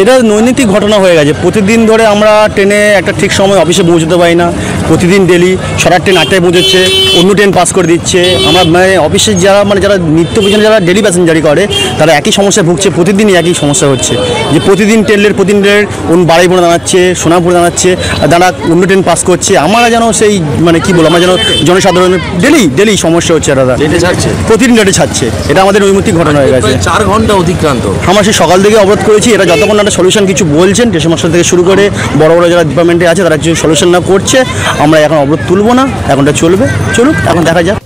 এটা নৈমিত্তিক ঘটনা হয়ে গেছে। প্রতিদিন ধরে আমরা ট্রেনে একটা ঠিক সময় অফিসে পৌঁছতে পারি না। প্রতিদিন ডেলি সরার ট্রেন 8টায় পৌঁছচ্ছে, অন্য ট্রেন পাস করে দিচ্ছে। আমরা অফিসে যারা নিত্য প্রয়োজনে যারা ডেলি প্যাসেঞ্জারি করে তারা একই সমস্যায় ভুগছে। প্রতিদিনই একই সমস্যা হচ্ছে যে প্রতিদিন ট্রেনের বাড়াইপুরে দাঁড়াচ্ছে, সোনারপুরে দাঁড়াচ্ছে, তারা অন্য ট্রেন পাস করছে। আমরা যেন সেই কি বলবো, আমরা যেন জনসাধারণের ডেলি সমস্যা হচ্ছে। এরা প্রতিদিন লেটে ছাড়ছে। এটা আমাদের নৈমিত্তিক ঘটনা হয়ে গেছে। 4 ঘন্টা অতিক্রান্ত। আমরা সেই সকাল থেকে অবরোধ করেছি। এটা যতক্ষণ একটা সলিউশন কিছু বলছেন স্টেশন মাস্টার থেকে শুরু করে বড় বড় যারা ডিপার্টমেন্টে আছে তারা কিছু সলিউশন না করছে, আমরা এখন অবরোধ তুলবো না। এখনটা চলুক, এখন দেখা যাক।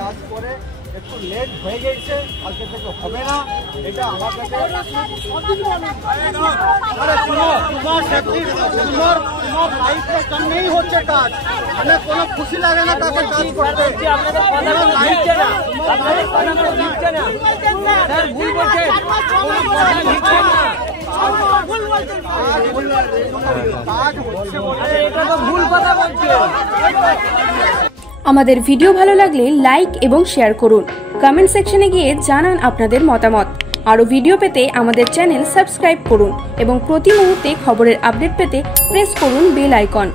কাজ করে একটু লেট হয়ে গেছে, কালকে থেকে হবে না। এটা আমার কাছে তোমার লাইফে নেই হচ্ছে কাজ, মানে কোনো খুশি লাগে না তাকে কাজ করতে। আমাদের ভিডিও ভালো লাগলে লাইক এবং শেয়ার করুন। কমেন্ট সেকশনে গিয়ে জানান আপনাদের মতামত। আরও ভিডিও পেতে আমাদের চ্যানেল সাবস্ক্রাইব করুন এবং প্রতি মুহূর্তে খবরের আপডেট পেতে প্রেস করুন বেল আইকন।